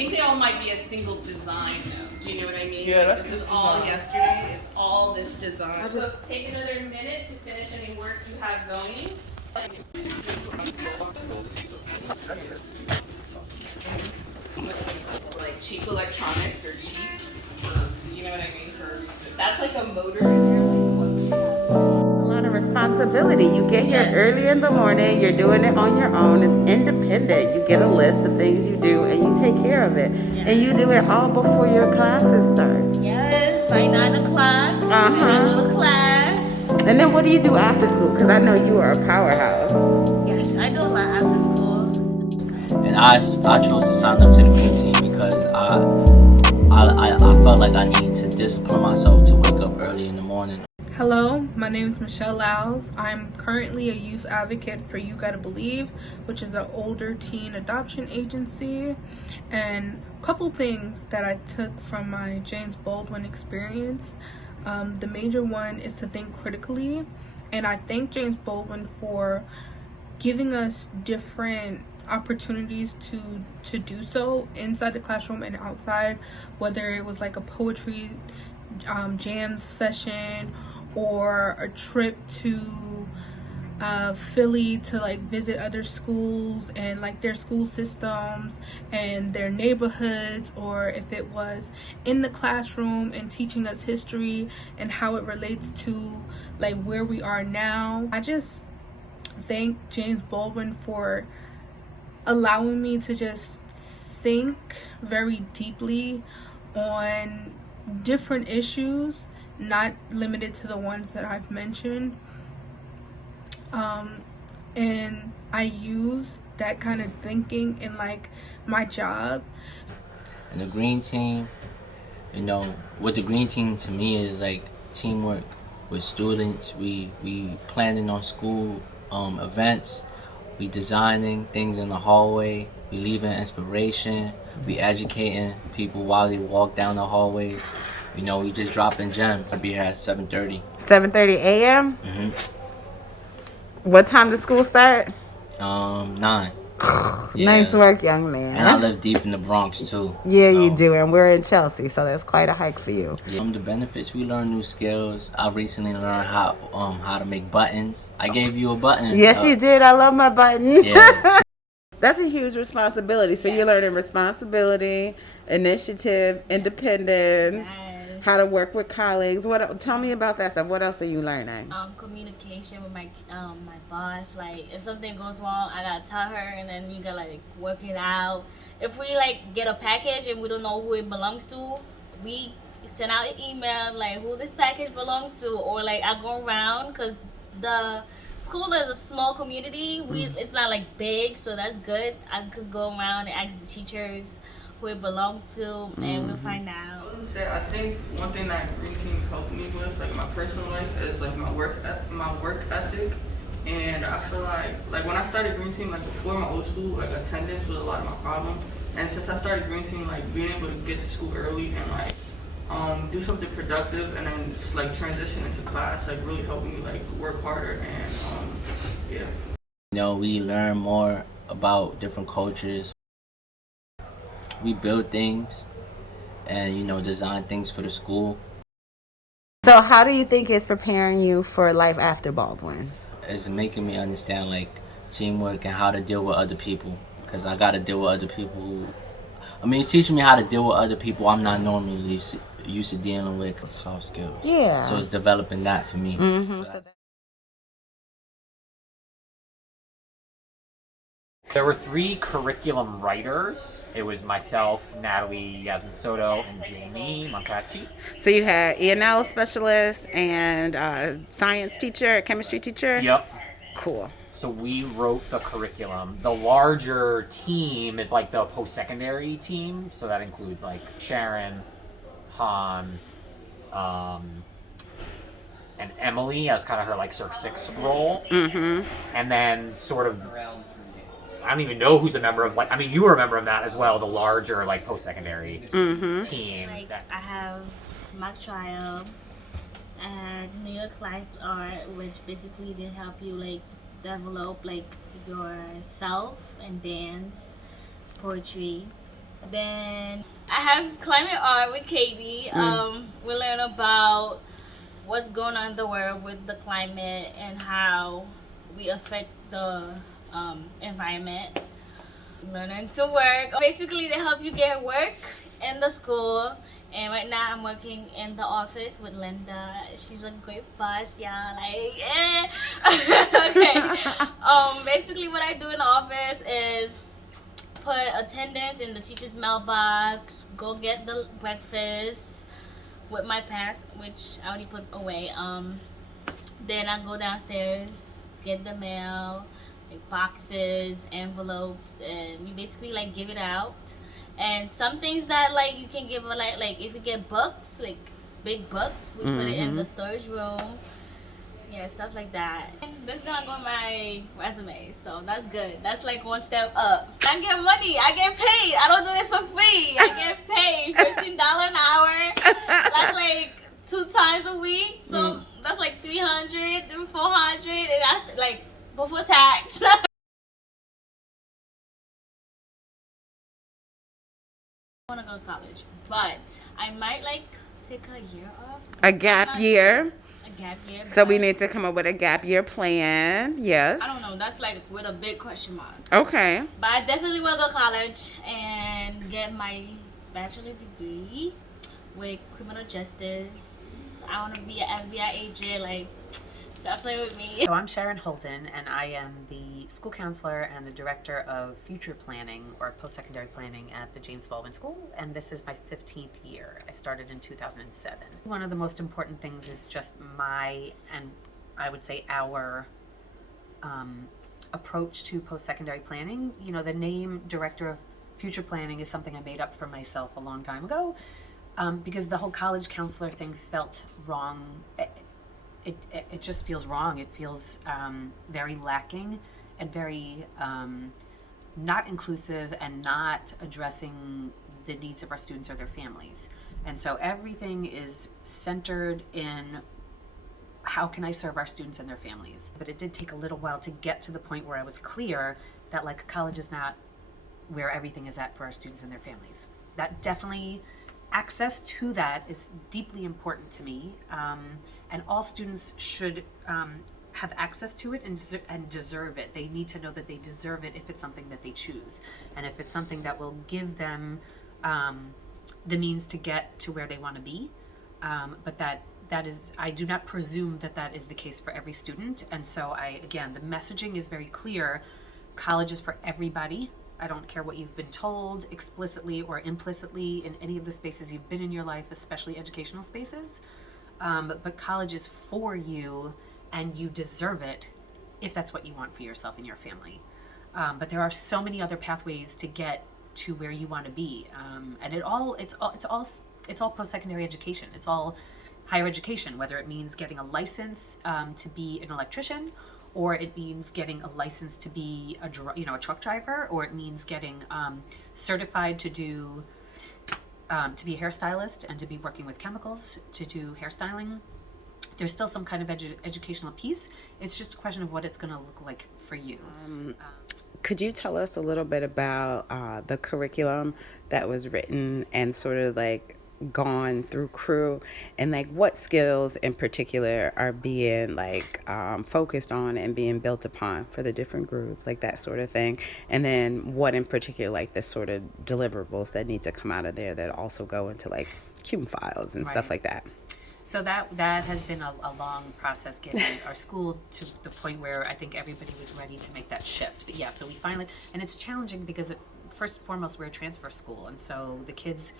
think they all might be a single design though. Do you know what I mean? Yeah, like, that's this is all yesterday. It's all this design. So take another minute to finish any work you have going. Like cheap electronics or cheap, you know what I mean? That's like a motor in there. A lot of responsibility. You get here early in the morning, you're doing it on your own, it's independent. You get a list of things you do and you take care of it. And you do it all before your classes start. Yes, by 9 o'clock. I go to class. And then what do you do after school? Because I know you are a powerhouse. Yes, I do a lot after school. And I chose to sign up to the green team because I felt like I needed to discipline myself to wake up early in the morning. Hello, my name is Michelle Laus. I'm currently a youth advocate for You Gotta Believe, which is an older teen adoption agency. And a couple things that I took from my James Baldwin experience. The major one is to think critically. And I thank James Baldwin for giving us different opportunities to do so inside the classroom and outside, whether it was like a poetry jam session or a trip to Philly to like visit other schools and like their school systems and their neighborhoods, or if it was in the classroom and teaching us history and how it relates to like where we are now. I just thank James Baldwin for allowing me to just think very deeply on different issues, not limited to the ones that I've mentioned. And I use that kind of thinking in like my job. And the green team, you know, what the green team to me is like teamwork with students. We planning on school events. We designing things in the hallway. We leaving inspiration. We educating people while they walk down the hallways. You know, we just dropping gems. I'll be here at 7:30. 7:30 a.m.? Mm-hmm. What time does school start? 9. Yeah. Nice work, young man. And I live deep in the Bronx too. Yeah, so. You do, and we're in Chelsea, so that's quite a hike for you. Yeah. The benefits, we learn new skills. I recently learned how to make buttons. I gave you a button. Yes, you did. I love my button. Yeah. That's a huge responsibility. So you're learning responsibility, initiative, independence, how to work with colleagues. Tell me about that stuff. What else are you learning? Communication with my boss. Like if something goes wrong, I gotta tell her, and then we gotta like work it out. If we like get a package and we don't know who it belongs to, we send out an email like who this package belongs to, or like I go around because the school is a small community. It's not like big, so that's good. I could go around and ask the teachers who it belonged to, and we'll find out. I think one thing that Green Team helped me with, like my personal life, is like my work ethic. And I feel like when I started Green Team, like before my old school, like attendance was a lot of my problem. And since I started Green Team, like being able to get to school early and like do something productive and then just like transition into class, like really helped me like work harder and yeah. You know, we learn more about different cultures. We build things and, you know, design things for the school. So how do you think it's preparing you for life after Baldwin? It's making me understand like teamwork and how to deal with other people, because I got to deal with other people it's teaching me how to deal with other people I'm not normally used to dealing with. Soft skills. Yeah. So it's developing that for me. There were 3 curriculum writers. It was myself, Natalie Yasmin Soto, and Jamie Moncachi. So you had E&L specialist and science teacher, chemistry teacher? Yep. Cool. So we wrote the curriculum. The larger team is like the post-secondary team. So that includes like Sharon, Han, and Emily as kind of her like Circ 6 role. Mm-hmm. And then sort of, I don't even know who's a member of like, I mean, you were a member of that as well, the larger like post-secondary team. Like I have mock trial and New York Life Art, which basically they help you like develop like yourself and dance, poetry, Then I have climate art with Katie. We learn about what's going on in the world with the climate and how we affect the environment. Learning to work. Basically, they help you get work in the school. And right now, I'm working in the office with Linda. She's a great boss, y'all. Like, okay. Basically, what I do in the office is put attendance in the teacher's mailbox, go get the breakfast with my pass, which I already put away. Then I go downstairs to get the mail, like boxes, envelopes, and we basically like give it out. And some things that like you can give, like if you get books, like big books, we put it in the storage room. Yeah, stuff like that. And that's gonna go on my resume, so that's good. That's like one step up. I get money. I get paid. I don't do this for free. I get paid $15 an hour. That's like 2 times a week. So that's like 300 and 400, and after, like before tax. I wanna go to college, but I might like take a year off. A gap year. Gap year. So we need to come up with a gap year plan. Yes. I don't know. That's like with a big question mark. Okay. But I definitely want to go to college and get my bachelor degree with criminal justice. I want to be an FBI agent. Like, stop playing with me. So I'm Sharon Holden, and I am the school counselor and the director of future planning or post-secondary planning at the James Baldwin School, and this is my 15th year. I started in 2007. One of the most important things is just my, and I would say our, approach to post-secondary planning. You know, the name director of future planning is something I made up for myself a long time ago, because the whole college counselor thing felt wrong. It just feels wrong. It feels very lacking and very not inclusive and not addressing the needs of our students or their families. And so everything is centered in how can I serve our students and their families. But it did take a little while to get to the point where I was clear that like college is not where everything is at for our students and their families. That definitely, access to that is deeply important to me. And all students should have access to it and deserve it. They need to know that they deserve it if it's something that they choose, and if it's something that will give them the means to get to where they want to be. But that is, I do not presume that that is the case for every student. And so again, the messaging is very clear. College is for everybody. I don't care what you've been told explicitly or implicitly in any of the spaces you've been in your life, especially educational spaces. But college is for you, and you deserve it if that's what you want for yourself and your family. But there are so many other pathways to get to where you want to be, and it's all post-secondary education. It's all higher education, whether it means getting a license to be an electrician, or it means getting a license to be a truck driver, or it means getting certified to do. To be a hairstylist and to be working with chemicals to do hairstyling. There's still some kind of educational piece. It's just a question of what it's going to look like for you. Could you tell us a little bit about the curriculum that was written and sort of like gone through crew, and like what skills in particular are being like focused on and being built upon for the different groups, like that sort of thing, and then what in particular, like the sort of deliverables that need to come out of there that also go into like CUME files and stuff like that. So that has been a long process, getting our school to the point where I think everybody was ready to make that shift. But yeah, so we finally, and it's challenging because first and foremost, we're a transfer school, and so the kids'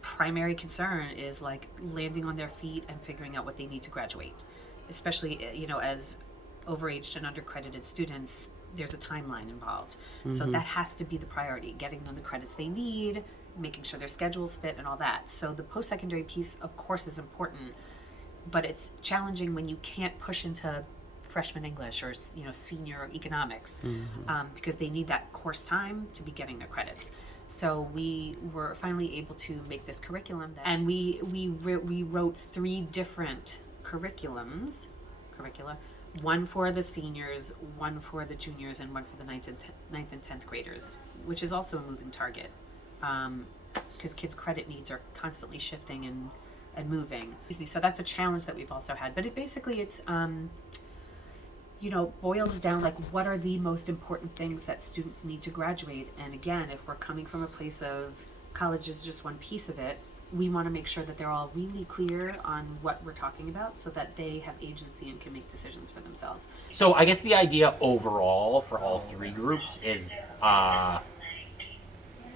primary concern is like landing on their feet and figuring out what they need to graduate. Especially, as overaged and undercredited students, there's a timeline involved. So that has to be the priority, getting them the credits they need, making sure their schedules fit and all that. So the post-secondary piece, of course, is important, but it's challenging when you can't push into freshman English or senior economics, because they need that course time to be getting their credits. So we were finally able to make this curriculum, and we wrote 3 different curricula, one for the seniors, one for the juniors, and one for the 9th and 10th graders, which is also a moving target. because kids' credit needs are constantly shifting and moving. Excuse me. So that's a challenge that we've also had. But it's boils down like what are the most important things that students need to graduate. And again, if we're coming from a place of college is just one piece of it, we want to make sure that they're all really clear on what we're talking about so that they have agency and can make decisions for themselves. So I guess the idea overall for all three groups is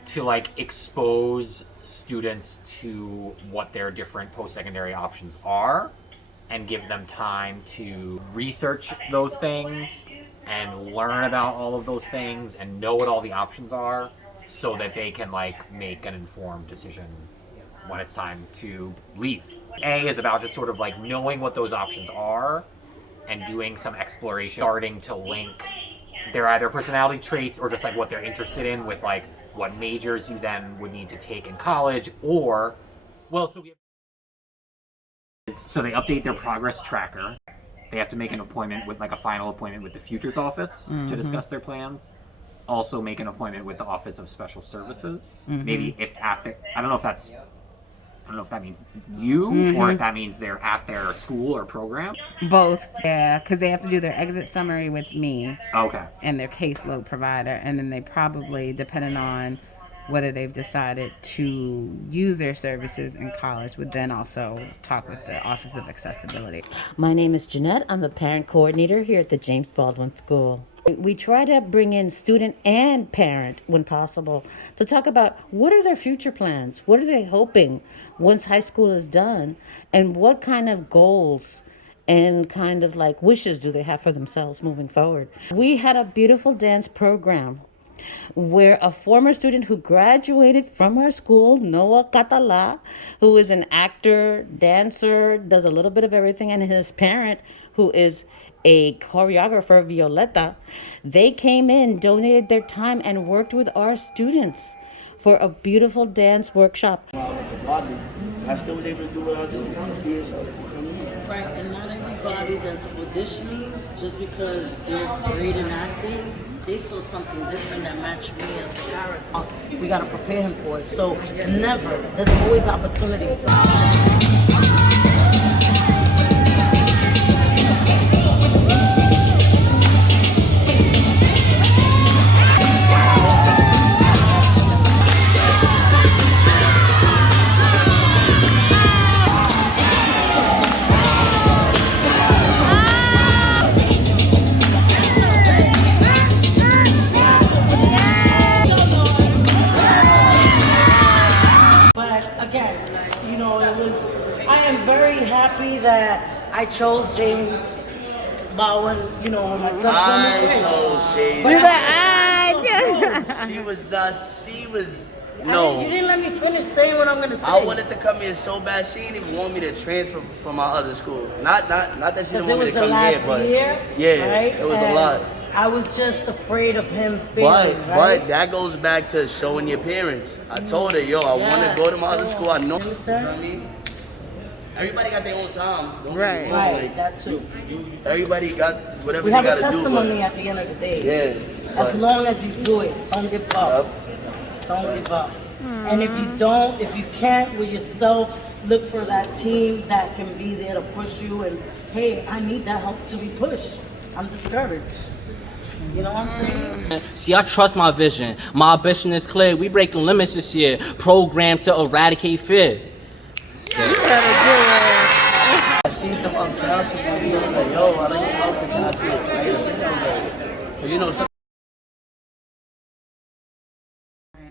to like expose students to what their different post-secondary options are and give them time to research those things and learn about all of those things and know what all the options are so that they can like make an informed decision when it's time to leave. A is about just sort of like knowing what those options are and doing some exploration, starting to link their either personality traits or just like what they're interested in with like what majors you then would need to take in college, or so they update their progress tracker. They have to make an appointment with like a final appointment with the futures office to discuss their plans. Also make an appointment with the Office of Special Services. Maybe if I don't know if that means you or if that means they're at their school or program. Both, yeah, because they have to do their exit summary with me. Okay. And their caseload provider, and then they probably, depending on whether they've decided to use their services in college, would then also talk with the Office of Accessibility. My name is Jeanette. I'm the parent coordinator here at the James Baldwin School. We try to bring in student and parent when possible to talk about what are their future plans, what are they hoping once high school is done, and what kind of goals and kind of like wishes do they have for themselves moving forward. We had a beautiful dance program where a former student who graduated from our school, Noah Catala, who is an actor, dancer, does a little bit of everything, and his parent, who is a choreographer, Violeta, they came in, donated their time, and worked with our students for a beautiful dance workshop. I still was able to do what I do. Right, and not everybody that's auditioning, just because they're great in acting, they saw something different that matched me as a character. We gotta prepare him for it. So never, there's always opportunities. That I chose James Baldwin, my son. I chose James. She was no. You didn't let me finish saying what I'm gonna say. I wanted to come here so bad. She didn't even want me to transfer from my other school. Not that she didn't want me to come here, but yeah, right? It was a lot. I was just afraid of him failing, but that goes back to showing your parents. I told her, I want to go to my other school. I know. You know what I mean? Everybody got their own time. Right, that too. Everybody got whatever they got to do. We have a testimony at the end of the day. Yeah. As long as you do it, don't give up. Don't give up. And if you can't with yourself, look for that team that can be there to push you. And hey, I need that help to be pushed. I'm discouraged. You know what I'm saying? See, I trust my vision. My ambition is clear. We breaking limits this year. Programmed to eradicate fear. You better do it. I seen them up Chelsea and he was like, I don't even know if I see it.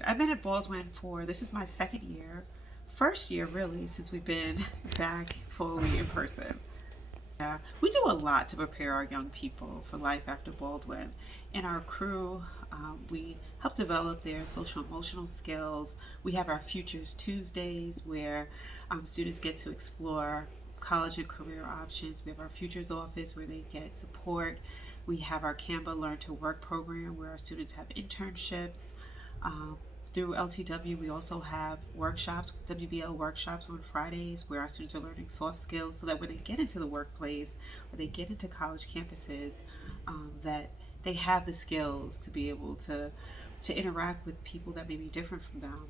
I've been at Baldwin this is my second year, first year really, since we've been back fully in person. Yeah, we do a lot to prepare our young people for life after Baldwin. In our crew, we help develop their social emotional skills. We have our Futures Tuesdays where students get to explore college and career options. We have our Futures office where they get support. We have our Canva Learn to Work program where our students have internships. Through LTW, we also have workshops, WBL workshops on Fridays where our students are learning soft skills so that when they get into the workplace or they get into college campuses, that they have the skills to be able to to interact with people that may be different from them.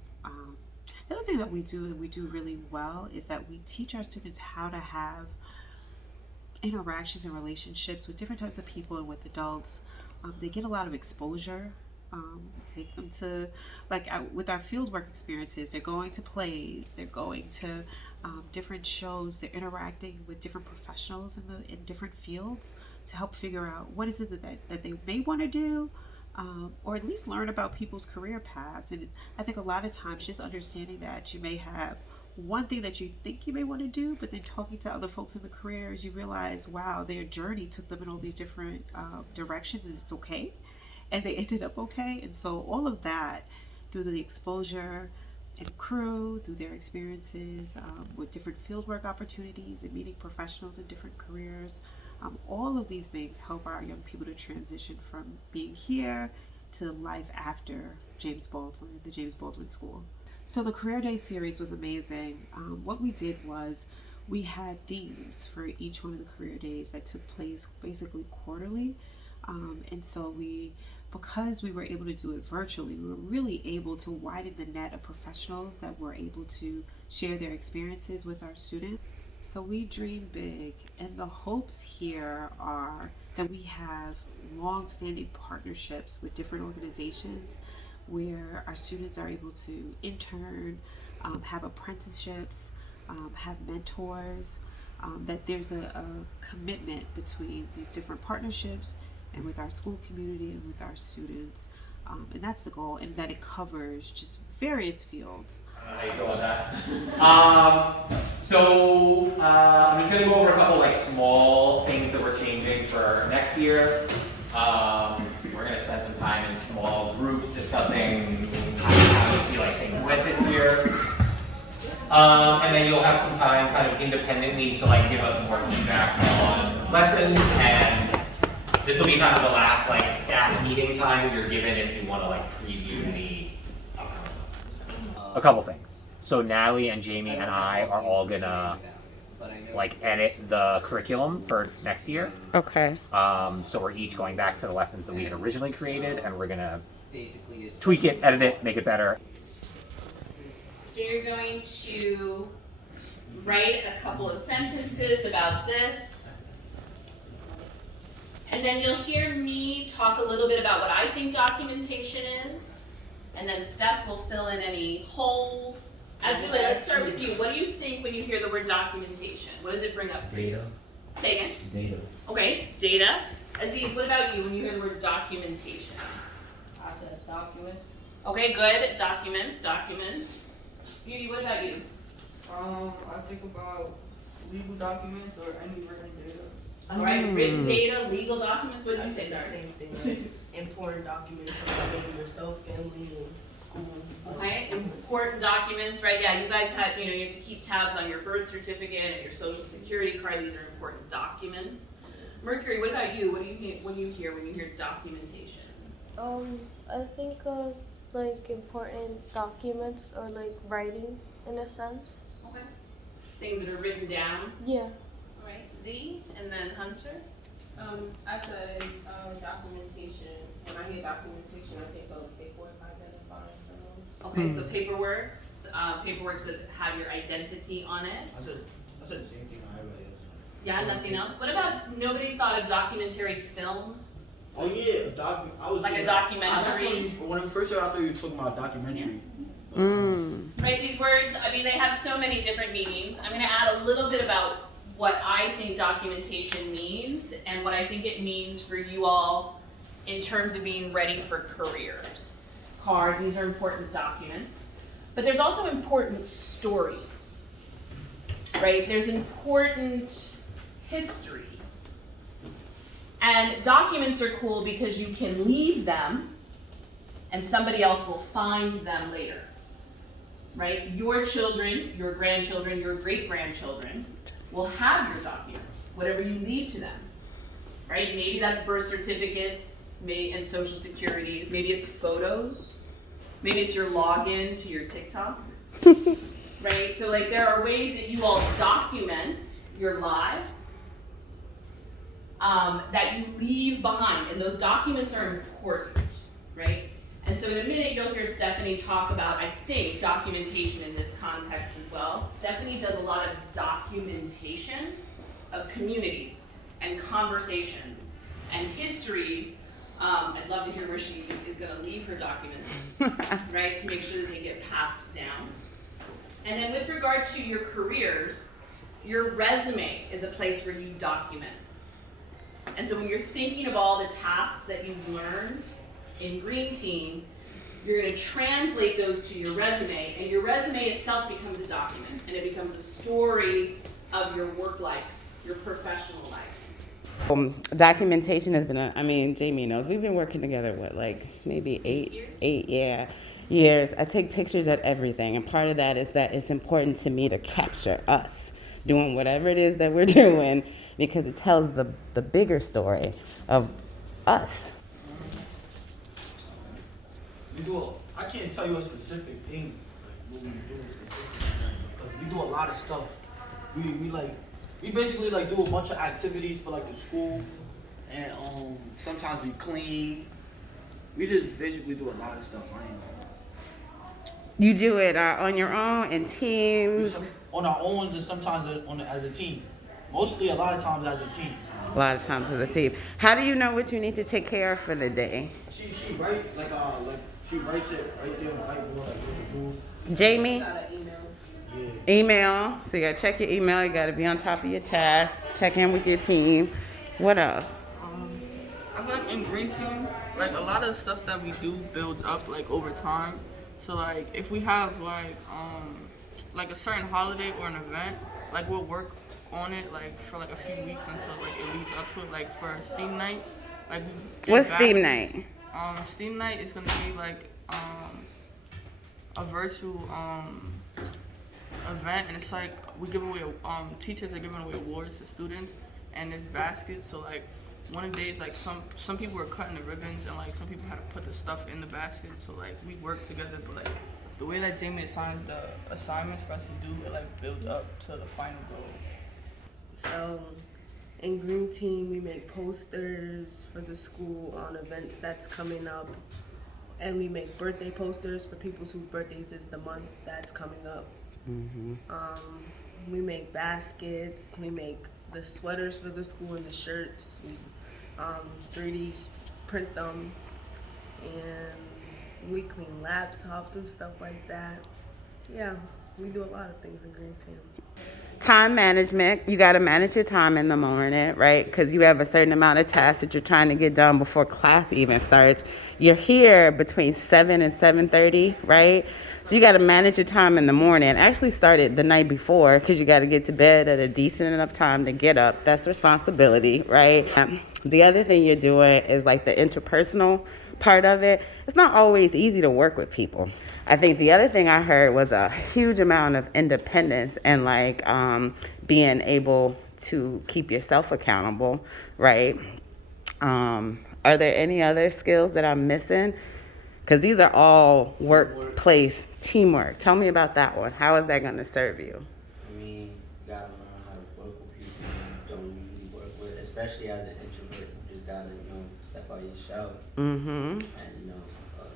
The other thing that we do, and we do really well, is that we teach our students how to have interactions and relationships with different types of people and with adults. They get a lot of exposure. Take them to, with our fieldwork experiences, they're going to plays, they're going to different shows, they're interacting with different professionals in different fields to help figure out what is it that they may want to do, or at least learn about people's career paths. And I think a lot of times just understanding that you may have one thing that you think you may want to do, but then talking to other folks in the careers, you realize, wow, their journey took them in all these different directions, and it's okay, and they ended up okay. And so all of that, through the exposure and crew, through their experiences with different fieldwork opportunities and meeting professionals in different careers, all of these things help our young people to transition from being here to life after James Baldwin, the James Baldwin School. So the Career Day series was amazing. What we did was we had themes for each one of the career days that took place basically quarterly. And so because we were able to do it virtually, we were really able to widen the net of professionals that were able to share their experiences with our students. So we dream big, and the hopes here are that we have long-standing partnerships with different organizations where our students are able to intern, have apprenticeships, have mentors, that there's a commitment between these different partnerships and with our school community and with our students. And that's the goal, and that it covers just various fields. How you feel about that? So I'm just going to go over a couple small things that we're changing for next year. We're going to spend some time in small groups discussing how you feel like things went this year. And then you'll have some time kind of independently to give us more feedback on lessons, and this will be kind of the last staff meeting time that you're given if you want to preview the upcoming lessons. A couple things. So Natalie and Jamie and I are all gonna edit the curriculum for next year. Okay. So we're each going back to the lessons that we had originally created, and we're gonna tweak it, edit it, make it better. So you're going to write a couple of sentences about this. And then you'll hear me talk a little bit about what I think documentation is. And then Steph will fill in any holes. Julie, let's start with you. What do you think when you hear the word documentation? What does it bring up for you? Data. Say again? Data. Okay, data. Aziz, what about you when you hear the word documentation? I said documents. Okay, good. Documents. Beauty, what about you? I think about legal documents or any written data. All right, written data, legal documents. What did you say, The Zara? same thing, important documents about maybe yourself, family, and school. Okay, important documents, right? Yeah, you guys had, you have to keep tabs on your birth certificate and your social security card. These are important documents. Mercury, what about you? What do you hear when you hear documentation? I think of important documents or writing in a sense. Okay. Things that are written down. Yeah. All right, Z, and then Hunter. I said documentation. When I hear documentation, I think of paperwork identifying someone. Okay, so paperworks that have your identity on it. I said the same thing I read. Yeah, nothing else. What about, nobody thought of documentary film? Oh yeah, I was Like a thinking, documentary? When we first started out there, you were talking about documentary. Right, these words, they have so many different meanings. I'm going to add a little bit about what I think documentation means and what I think it means for you all in terms of being ready for careers. These are important documents. But there's also important stories, right? There's important history. And documents are cool because you can leave them and somebody else will find them later, right? Your children, your grandchildren, your great-grandchildren will have your documents, whatever you leave to them, right? Maybe that's birth certificates, and social securities, maybe it's photos, maybe it's your login to your TikTok, right? So there are ways that you all document your lives that you leave behind, and those documents are important, right? And so in a minute, you'll hear Stephanie talk about, I think, documentation in this context as well. Stephanie does a lot of documentation of communities and conversations and histories. I'd love to hear where she is going to leave her documents, right, to make sure that they get passed down. And then with regard to your careers, your resume is a place where you document. And so when you're thinking of all the tasks that you've learned in Green Team, you're going to translate those to your resume, and your resume itself becomes a document, and it becomes a story of your work life, your professional life. Documentation has been, Jamie knows, we've been working together, maybe eight years. I take pictures at everything, and part of that is that it's important to me to capture us doing whatever it is that we're doing, because it tells the bigger story of us. I can't tell you a specific thing, what we do specifically, because we do a lot of stuff. We basically do a bunch of activities for the school, and sometimes we clean. We just basically do a lot of stuff. You do it on your own, in teams? On our own, just sometimes as a team. Mostly a lot of times as a team. A lot of times as a team. How do you know what you need to take care of for the day? She write she writes it right there on the whiteboard, what to do. Jamie? Email. So you gotta check your email. You gotta be on top of your tasks. Check in with your team. What else? I feel like in Green Team, a lot of the stuff that we do builds up over time. So if we have a certain holiday or an event, we'll work on it for a few weeks until it leads up to it. For a STEAM night, What's STEAM night? STEAM night is gonna be a virtual event, and it's we give away teachers are giving away awards to students, and there's baskets. So one of the days some people were cutting the ribbons, and some people had to put the stuff in the basket. So we work together, but the way that Jamie assigns the assignments for us to do, it builds up to the final goal. So in Green Team, we make posters for the school on events that's coming up, and we make birthday posters for people whose birthdays is the month that's coming up. Mm-hmm. We make baskets, we make the sweaters for the school and the shirts. We 3D print them, and we clean laptops and stuff like that. Yeah, we do a lot of things in Green Team. Time management. You got to manage your time in the morning, right? Because you have a certain amount of tasks that you're trying to get done before class even starts. You're here between 7 and 7:30, right? So you got to manage your time in the morning. Actually start it the night before, because you got to get to bed at a decent enough time to get up. That's responsibility, right? The other thing you're doing is the interpersonal part of it. It's not always easy to work with people. I think the other thing I heard was a huge amount of independence and being able to keep yourself accountable, right? Are there any other skills that I'm missing? Because these are all workplace teamwork. Tell me about that one. How is that going to serve you? You gotta learn how to work with people you don't usually work with, especially as an introvert. You just gotta, step out your shell. Mm-hmm. And,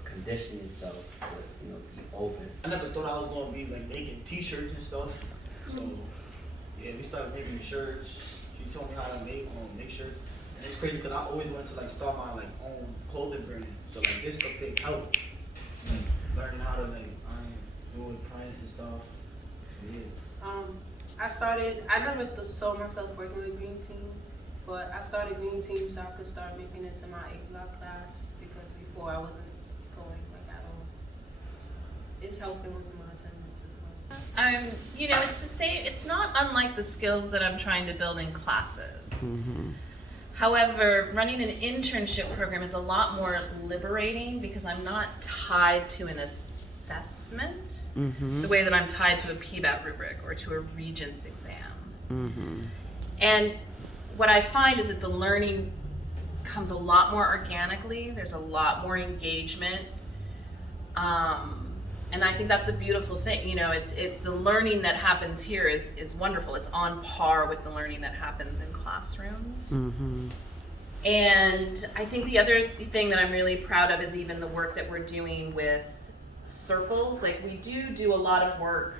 condition yourself to, be open. I never thought I was gonna be making t-shirts and stuff. So yeah, we started making shirts. She told me how to make shirts. And it's crazy because I always wanted to start my own clothing brand. So this could fit help. Learning how to iron, do it, print and stuff. So, yeah. I never saw myself working with Green Team, but I started Green Team so I could start making it to my 8-block class, because before I wasn't going at all. So it's helping with my attendance as well. It's the same. It's not unlike the skills that I'm trying to build in classes. Mm-hmm. However, running an internship program is a lot more liberating, because I'm not tied to an assessment the way that I'm tied to a PBAT rubric or to a Regents exam. Mm-hmm. And what I find is that the learning comes a lot more organically. There's a lot more engagement. And I think that's a beautiful thing. The learning that happens here is wonderful. It's on par with the learning that happens in classrooms. Mm-hmm. And I think the other thing that I'm really proud of is even the work that we're doing with circles. Like we do a lot of work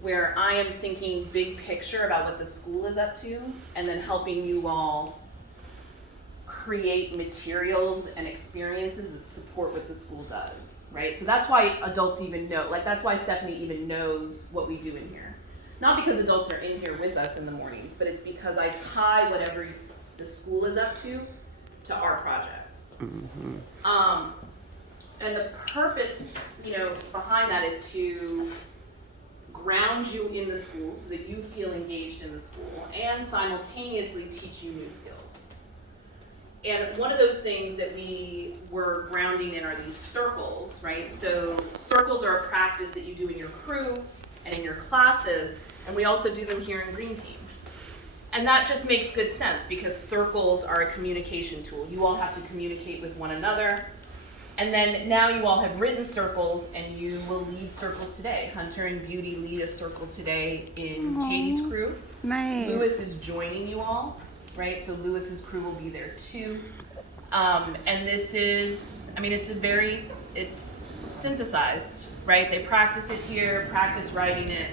where I am thinking big picture about what the school is up to, and then helping you all create materials and experiences that support what the school does, right? So that's why adults even know, like that's why Stephanie even knows what we do in here. Not because adults are in here with us in the mornings, but it's because I tie whatever the school is up to our projects. And the purpose, behind that is to ground you in the school so that you feel engaged in the school and simultaneously teach you new skills. And one of those things that we were grounding in are these circles, right? So circles are a practice that you do in your crew and in your classes, and we also do them here in Green Team. And that just makes good sense because circles are a communication tool. You all have to communicate with one another. And then now you all have written circles and you will lead circles today. Hunter and Beauty lead a circle today in Katie's crew. Nice. Lewis is joining you all, right? So Lewis's crew will be there too. And this is, it's synthesized, right? They practice it here, practice writing it,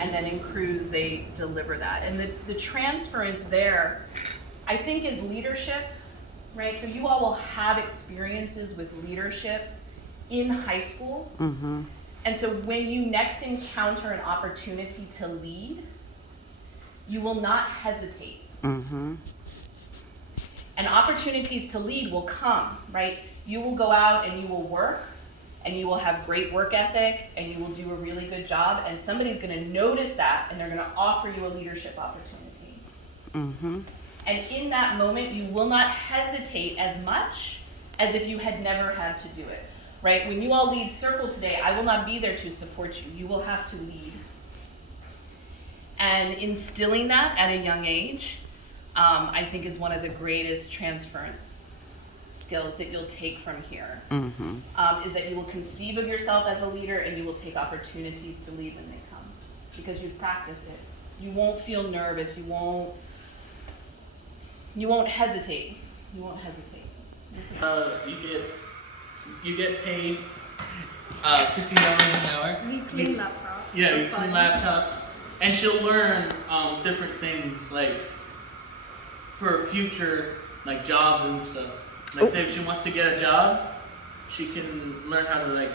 and then in crews they deliver that. And the transference there, I think, is leadership. Right, so you all will have experiences with leadership in high school. And so when you next encounter an opportunity to lead, you will not hesitate. And opportunities to lead will come, right? You will go out and you will work, and you will have great work ethic, and you will do a really good job, and somebody's gonna notice that, and they're gonna offer you a leadership opportunity. And in that moment, you will not hesitate as much as if you had never had to do it, right? When you all lead circle today, I will not be there to support you. You will have to lead. And instilling that at a young age, I think is one of the greatest transference skills that you'll take from here. Is that you will conceive of yourself as a leader and you will take opportunities to lead when they come because you've practiced it. You won't feel nervous. You won't hesitate. You won't hesitate. You get paid $15 an hour. We clean laptops. Yeah, we clean laptops, and she'll learn different things like for future like jobs and stuff. Like say if she wants to get a job, she can learn how to like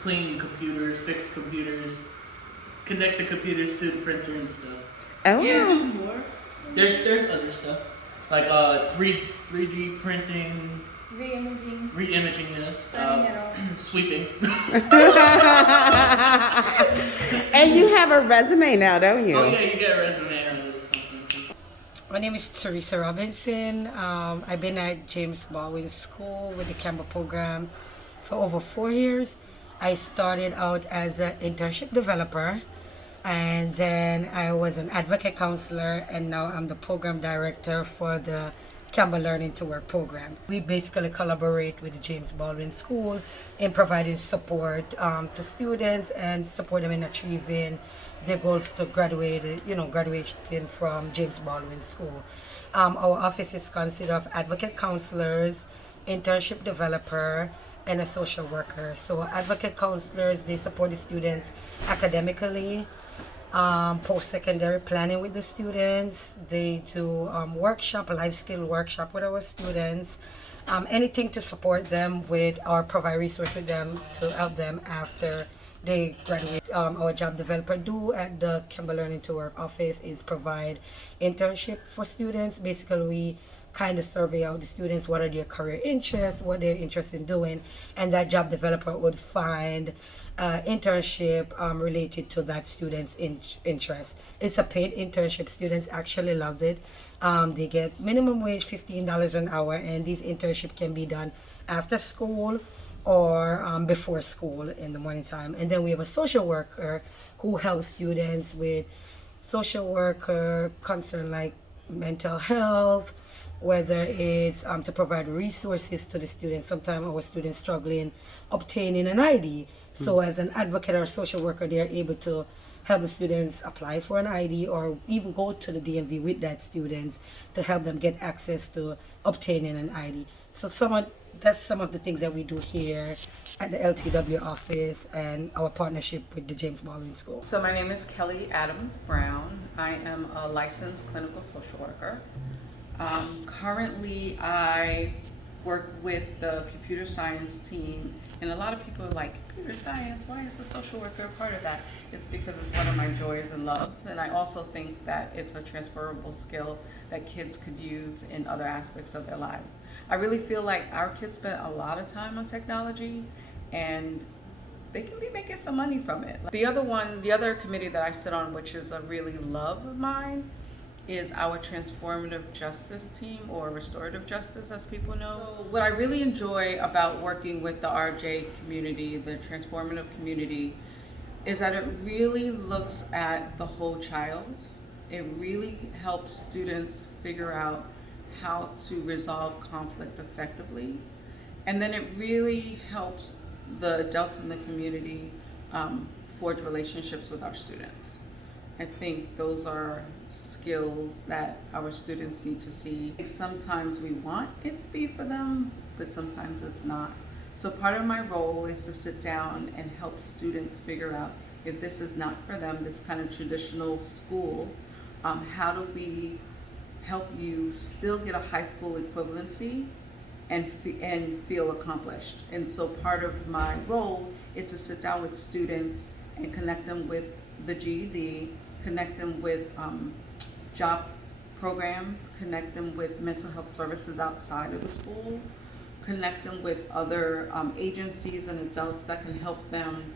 clean computers, fix computers, connect the computers to the printer and stuff. Do more. There's other stuff. Like 3D printing, re-imaging, yes, sweeping. And you have a resume now, don't you? Oh yeah, you get a resume on this. My name is Teresa Robinson. I've been at James Baldwin School with the Campbell program for over 4 years. I started out as an internship developer, and then I was an advocate counselor, and now I'm the program director for the Campbell Learning to Work program. We basically collaborate with the James Baldwin School in providing support to students and support them in achieving their goals to graduation from James Baldwin School. Our office is consisted of advocate counselors, internship developer, and a social worker. So advocate counselors, they support the students academically, post-secondary planning with the students. They do life skill workshop with our students, anything to support them with or provide resources with them to help them after they graduate. Our job developer do at the Campbell Learning to Work office is provide internship for students. Basically, we kind of survey out the students, what are their career interests, what they're interested in doing, and that job developer would find internship related to that student's interest. It's a paid internship. Students actually loved it. They get minimum wage $15 an hour, and these internships can be done after school or before school in the morning time. And then we have a social worker who helps students with social worker concern like mental health, whether it's to provide resources to the students. Sometimes our students struggling obtaining an ID. So as an advocate or social worker, they are able to help the students apply for an ID or even go to the DMV with that student to help them get access to obtaining an ID. So that's some of the things that we do here at the LTW office and our partnership with the James Baldwin School. So my name is Kelly Adams Brown. I am a licensed clinical social worker. Currently, I work with the computer science team, and a lot of people are like, computer science, why is the social worker a part of that? It's because it's one of my joys and loves, and I also think that it's a transferable skill that kids could use in other aspects of their lives. I really feel like our kids spend a lot of time on technology, and they can be making some money from it. The other committee that I sit on, which is a really love of mine, is our transformative justice team, or restorative justice as people know. So what I really enjoy about working with the RJ community, the transformative community, is that it really looks at the whole child. It really helps students figure out how to resolve conflict effectively. And then it really helps the adults in the community forge relationships with our students. I think those are skills that our students need to see. Sometimes we want it to be for them, but sometimes it's not. So part of my role is to sit down and help students figure out, if this is not for them, this kind of traditional school, how do we help you still get a high school equivalency and feel accomplished. And so part of my role is to sit down with students and connect them with the GED, connect them with job programs, connect them with mental health services outside of the school, connect them with other agencies and adults that can help them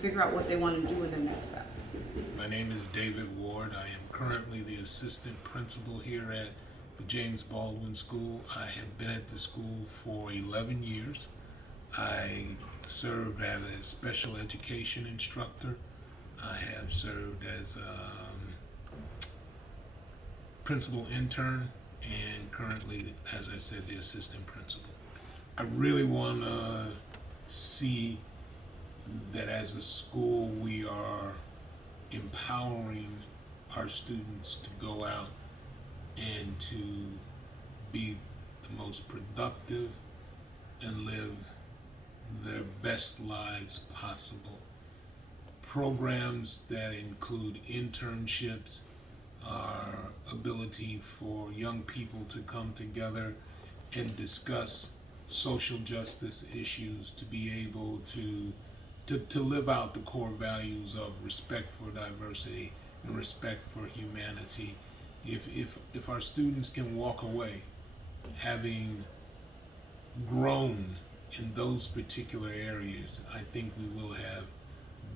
figure out what they want to do in their next steps. My name is David Ward. I am currently the assistant principal here at the James Baldwin School. I have been at the school for 11 years. I served as a special education instructor. I have served as principal intern, and currently, as I said, the assistant principal. I really want to see that as a school we are empowering our students to go out and to be the most productive and live their best lives possible. Programs that include internships, our ability for young people to come together and discuss social justice issues, to be able to live out the core values of respect for diversity and respect for humanity. If our students can walk away having grown in those particular areas, I think we will have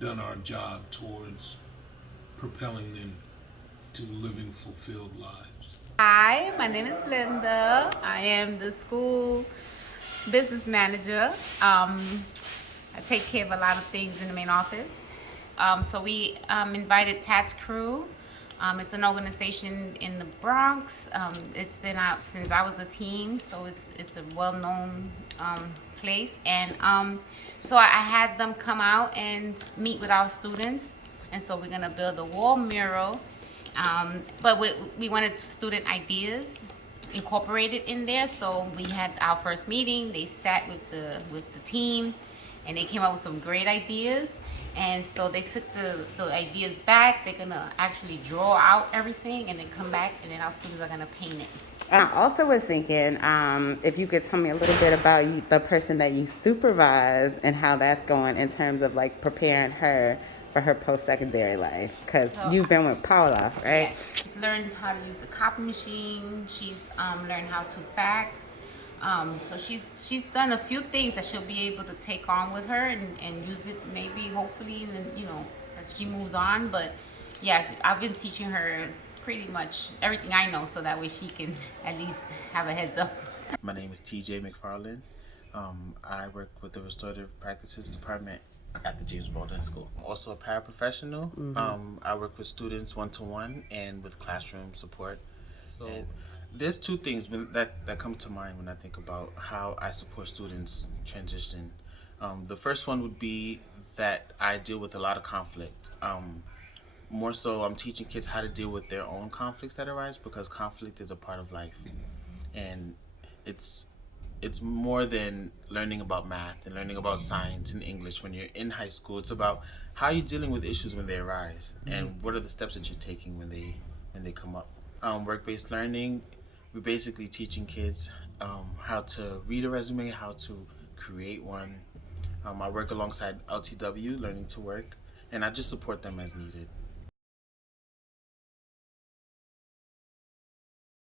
done our job towards propelling them to living fulfilled lives. Hi, my name is Linda. I am the school business manager. I take care of a lot of things in the main office. So we invited Tats Crew. It's an organization in the Bronx. It's been out since I was a teen, so it's a well-known place. And so I had them come out and meet with our students. And so we're gonna build a wall mural. But we wanted student ideas incorporated in there. So we had our first meeting. They sat with the team, and they came up with some great ideas. And so they took the ideas back. They're gonna actually draw out everything and then come back, and then our students are gonna paint it. I also was thinking if you could tell me a little bit about the person that you supervise and how that's going in terms of like preparing her for her post-secondary life, because you've been with Paula, right? Yes. She's learned how to use the copy machine. She's learned how to fax. So she's done a few things that she'll be able to take on with her and use it maybe hopefully as she moves on. But yeah, I've been teaching her pretty much everything I know, so that way she can at least have a heads up. My name is TJ McFarland. I work with the Restorative Practices Department at the James Baldwin School. I'm also a paraprofessional. I work with students one-to-one and with classroom support. So there's two things that come to mind when I think about how I support students transition The first one would be that I deal with a lot of conflict. More so, I'm teaching kids how to deal with their own conflicts that arise, because conflict is a part of life, and it's more than learning about math and learning about science and English when you're in high school. It's about how you're dealing with issues when they arise, and what are the steps that you're taking when they come up. Work-based learning, we're basically teaching kids how to read a resume, how to create one. I work alongside LTW, Learning to Work, and I just support them as needed.